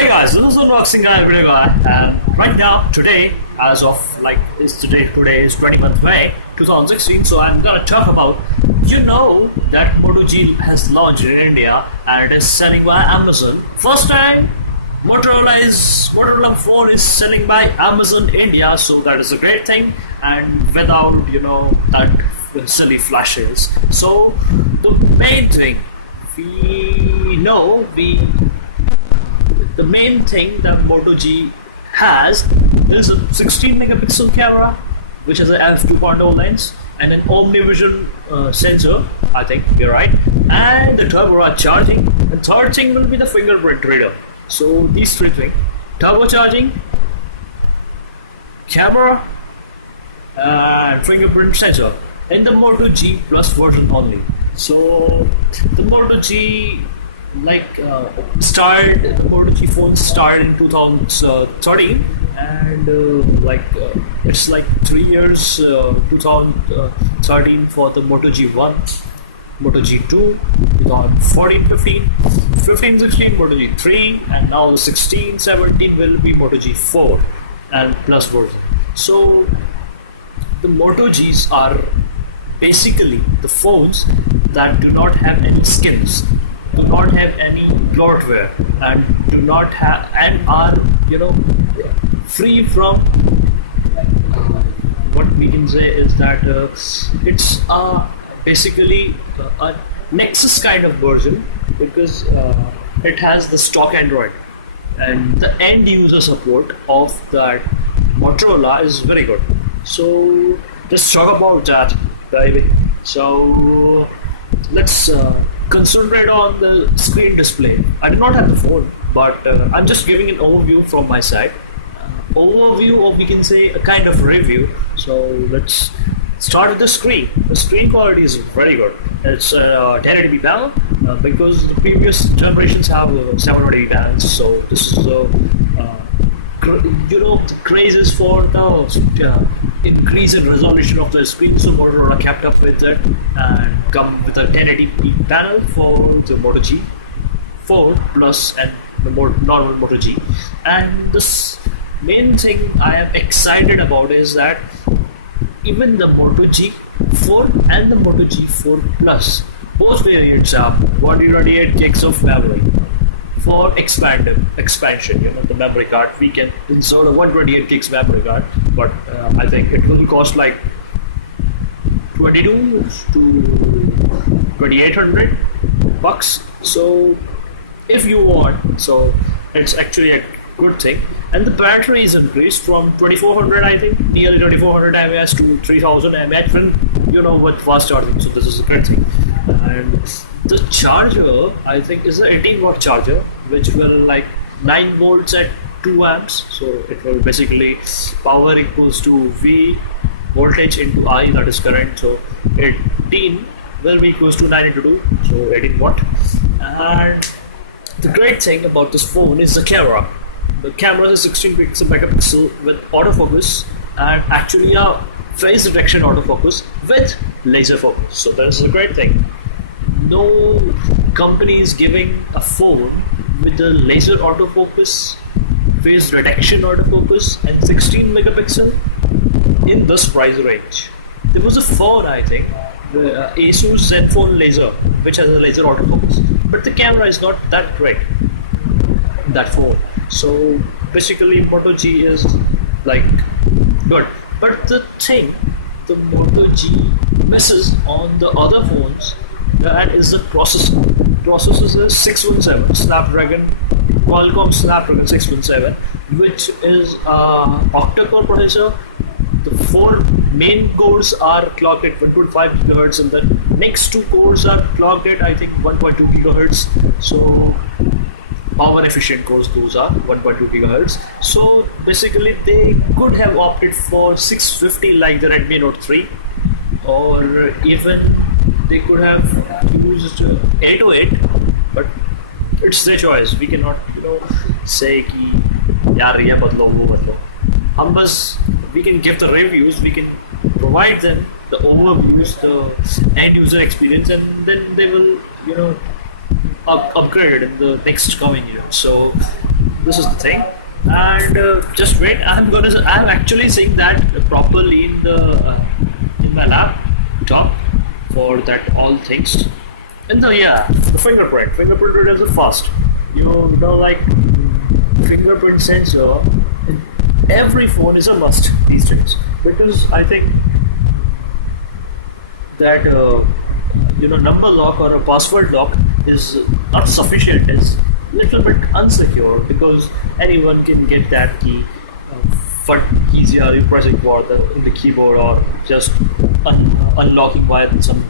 Hey guys, this is unboxing guy, video guy, and right now, today, as of today is 20th May 2016. So I'm gonna talk about, that Moto G has launched in India and it is selling by Amazon. First time Motorola phone is selling by Amazon India, so that is a great thing, and without that silly flashes. So the main thing the main thing that Moto G has is a 16 megapixel camera, which has an f2.0 lens and an omnivision sensor. I think you're right, and the turbo charging. The third thing will be the fingerprint reader. So these three things: turbocharging, camera, and fingerprint sensor in the Moto G Plus version only. So the Moto G the Moto G phone started in 2013, and it's like 3 years, 2013 for the Moto G1, Moto G2, 2014, 15, 16 Moto G3, and now the 16, 17 will be Moto G4 and Plus version. So the Moto Gs are basically the phones that do not have any skins, do not have any bloatware, and are free from what we can say is that it's basically a Nexus kind of version, because it has the stock Android, and the end user support of that Motorola is very good. So let's talk about that, baby. So let's concentrate on the screen display. I do not have the phone, but I'm just giving an overview from my side. Overview, or we can say a kind of review. So let's start with the screen. The screen quality is very good. It's a 1080p panel, because the previous generations have 720p panels. So this is the the craze is for the increase in resolution of the screen, so Motorola kept up with it and come with a 1080p panel for the Moto G4 Plus and the normal Moto G. And this main thing I am excited about is that even the Moto G4 and the Moto G4 Plus, both variants have 128 gigs of memory. For expansion, the memory card, we can insert a 128 gigs memory card, but I think it will cost like 22 to 2800 bucks. So if you want, so it's actually a good thing. And the battery is increased from 2400, I think, nearly 2400 mAh to 3000 mAh with fast charging. So this is a great thing. And the charger, I think, is an 18-watt charger, which will 9 volts at 2 amps. So it will basically power equals to V voltage into I, that is current. So 18 will be equals to 9 into 2, so 18 watt. And the great thing about this phone is the camera. The camera is 16 megapixel with autofocus, and actually a face detection autofocus with laser focus. So that's a great thing. No company is giving a phone with the laser autofocus, face detection autofocus, and 16 megapixel in this price range. There was a phone, I think, the Asus Zenfone Laser, which has a laser autofocus, but the camera is not that great in that phone. So basically Moto G is good, but the thing the Moto G misses on the other phones, that is the processor. Processor is a 617 Qualcomm Snapdragon 617, which is a octa-core processor. The 4 main cores are clocked at 1.5 GHz, and the next 2 cores are clocked at, I think, 1.2 GHz. So power efficient cores, those are 1.2 GHz. So basically they could have opted for 650 like the Redmi Note 3, or even they could have used 808, but it's their choice. We cannot say ki yaar ye badlo wo badlo. We can give the reviews, we can provide them the overviews, the end user experience, and then they will upgrade in the next coming year. So this is the thing. And just wait, I'm actually seeing that properly in my laptop for that all things. And the fingerprint reader is fast. You know, like fingerprint sensor in every phone is a must these days, because I think that number lock or a password lock is not sufficient. It's little bit unsecure because anyone can get that key for easier you pressing for in the keyboard or just unlocking via some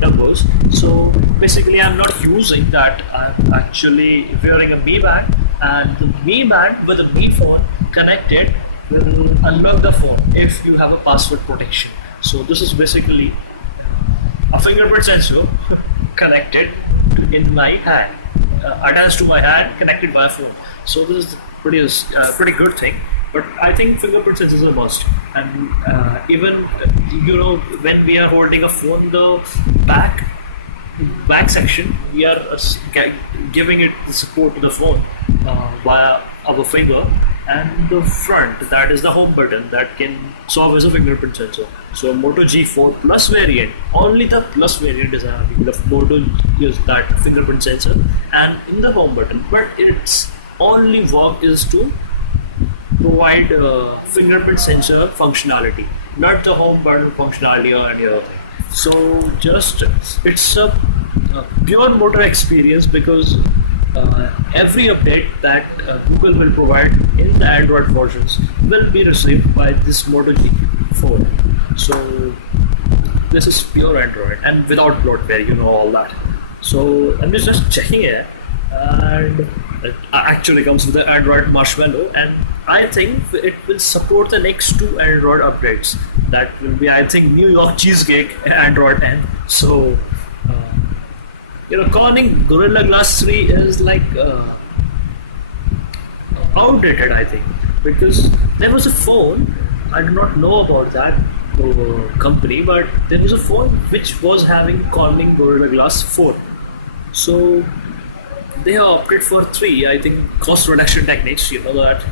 numbers. So basically I'm not using that. I'm actually wearing a Mi Band, and the Mi Band with a Mi phone connected will unlock the phone if you have a password protection. So this is basically a fingerprint sensor connected in my hand, attached to my hand, connected by phone. So this is pretty good thing. But I think fingerprint sensor is a must. And even when we are holding a phone, the back section, we are giving it the support to the phone via our finger, and the front, that is the home button, that can serve as a fingerprint sensor. So Moto G4 Plus variant, only the Plus variant is having the Moto use that fingerprint sensor and in the home button, but its only work is to provide fingerprint sensor functionality, not the home button functionality or any other thing. So just it's a pure motor experience, because every update that Google will provide in the Android versions will be received by this Moto G4. So this is pure Android and without bloatware, all that. So I'm just checking it, and it actually comes with the Android Marshmallow, and I think it will support the next 2 Android updates. That will be, I think, New York Cheesecake and Android 10. So calling Gorilla Glass 3 is like outdated, I think, because there was a phone, I do not know about that company, but there was a phone which was having calling Gorilla Glass 4. So they have opted for 3, I think, cost reduction techniques, that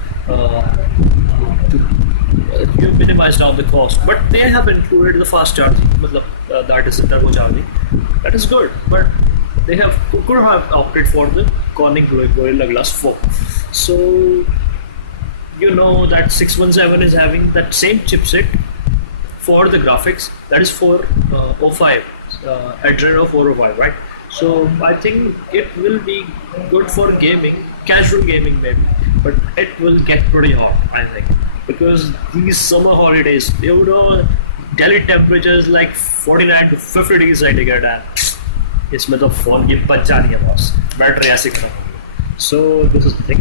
you minimize down the cost, but they have included the fast charging, that is the turbo charging. That is good, but they could have opted for the Corning Gorilla Glass 4. So that 617 is having that same chipset for the graphics, that is 405, Adreno 405, right? So I think it will be good for gaming, casual gaming maybe, but it will get pretty hot, I think, because these summer holidays, Delhi temperatures like 49 to 50 degrees centigrade, and इसमें तो phone की बच जानी है boss, battery ऐसे खत्म. So this is the thing.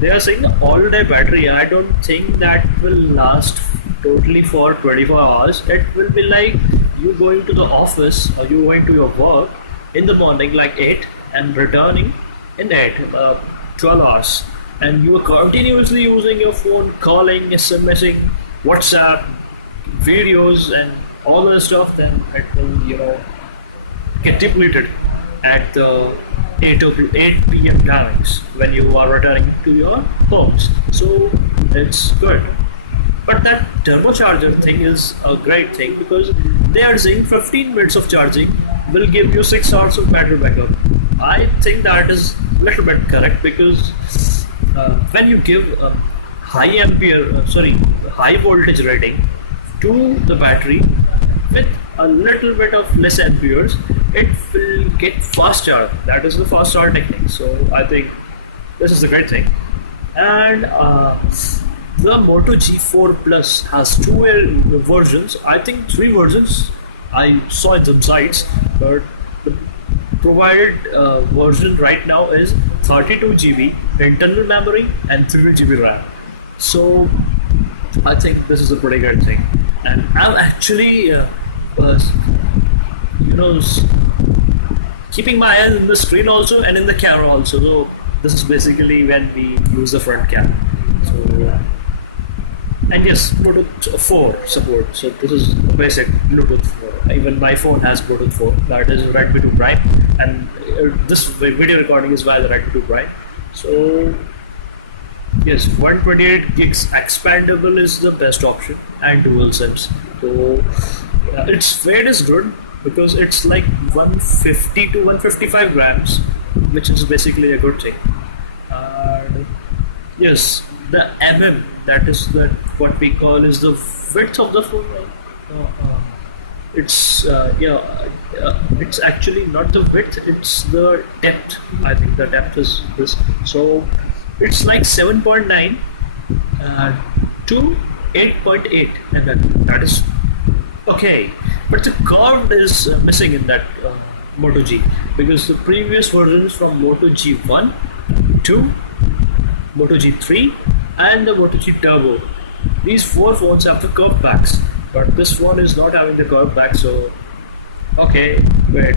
They are saying all-day battery. I don't think that will last totally for 24 hours. It will be like you going to the office or you going to your work in the morning like 8 and returning in 12 hours, and you are continuously using your phone, calling, SMSing, WhatsApp, videos and all the stuff, then it will get depleted at the 8 p.m. timings when you are returning to your homes. So it's good. But that turbocharger thing is a great thing, because they are saying 15 minutes of charging will give you 6 hours of battery backup. I think that is a little bit correct, because when you give a high voltage rating to the battery with a little bit of less amperes, it will get fast charge. That is the fast charge technique. So I think this is the great thing. And the Moto G4 Plus has 2 versions. I think 3 versions I saw in some sites, but the provided version right now is 32 GB internal memory and 3 GB RAM. So I think this is a pretty good thing. And I'm actually keeping my eye on the screen also and in the camera also. So this is basically when we use the front cam. So and yes, Bluetooth 4 support. So this is basic Bluetooth 4. Even my phone has Bluetooth 4. That is Redmi 2 Prime, and this video recording is via the Redmi 2 Prime. So Yes, 128 gigs expandable is the best option, and dual SIMs. So its weight is good because it's like 150 to 155 grams, which is basically a good thing. And yes, the that is the what we call is the width of the phone. It's actually not the width, it's the depth. I think the depth is this. So it's like 7.9 to 8.8, and that is okay. But the curve is missing in that Moto G, because the previous versions from Moto G1 to Moto G3 and the Moto G Turbo, these four phones have the curved backs, but this one is not having the curved back. So okay, wait,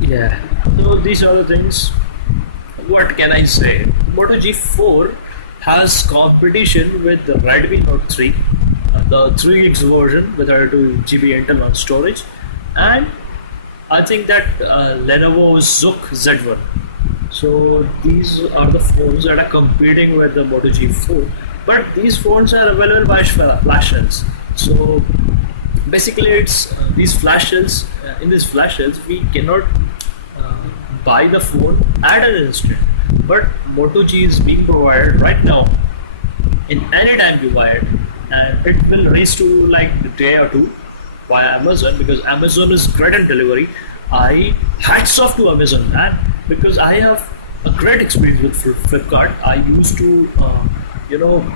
yeah. So these are the things. What can I say? Moto G4 has competition with the Redmi Note 3, the 3 gigs version with 32 GB internal storage, and I think that Lenovo Zook Z1. So these are the phones that are competing with the Moto G4, but these phones are available by flash shells. So basically, it's these flash shells. In these flash shells, we cannot buy the phone at an instant, but Moto G is being provided right now. In any time you buy it, and it will reach to like a day or two via Amazon, because Amazon is great in delivery. I hats off to Amazon, man, because I have a great experience with Flipkart. I used to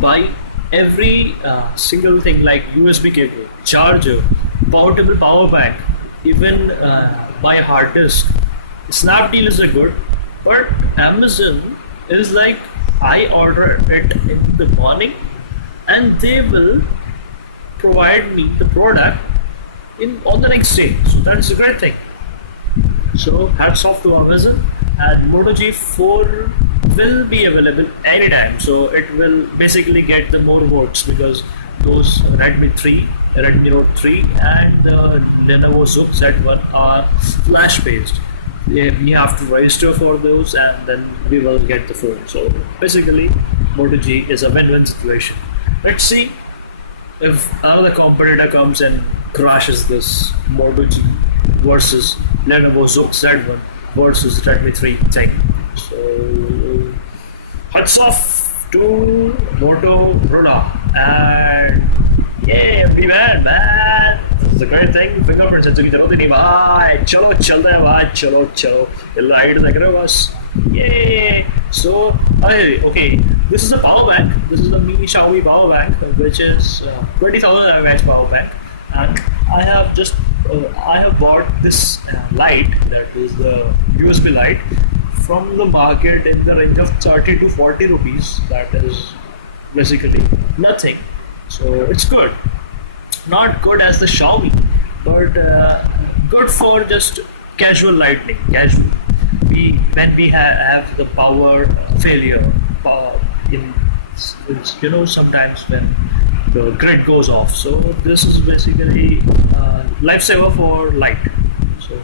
buy every single thing like USB cable, charger, portable power bank, even my hard disk. Snapdeal is a good, but Amazon is like I order it in the morning and they will provide me the product on the next day. So that's a great thing. So hats off to Amazon, and Moto G4 will be available anytime. So it will basically get the more votes, because those Redmi Note 3 and the Lenovo Zook Z1 are flash based. Yeah, we have to register for those and then we will get the phone. So basically Moto G is a win-win situation. Let's see if another competitor comes and crashes this Moto G versus Lenovo Zook Z1 versus Redmi 3 thing. So hats off to Moto Runa, and yeah, everyman, man, this is a great thing. Fingerprint sensor की जरूरत ही नहीं भाई. चलो चलते हैं भाई, चलो ये लाइट देख रहे हो बस. Yay! So okay, this is a power bank. This is a mini Xiaomi power bank, which is 20,000 mAh power bank, and I have bought this light, that is the USB light, from the market in the range of 30 to 40 rupees. That is basically nothing. So it's good. Not good as the Xiaomi, but good for just casual lighting. When we have the power failure, sometimes when the grid goes off. So this is basically lifesaver for light. So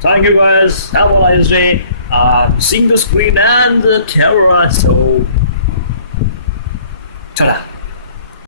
thank you guys. Have a nice day. Seeing the screen and the camera. So ta-da.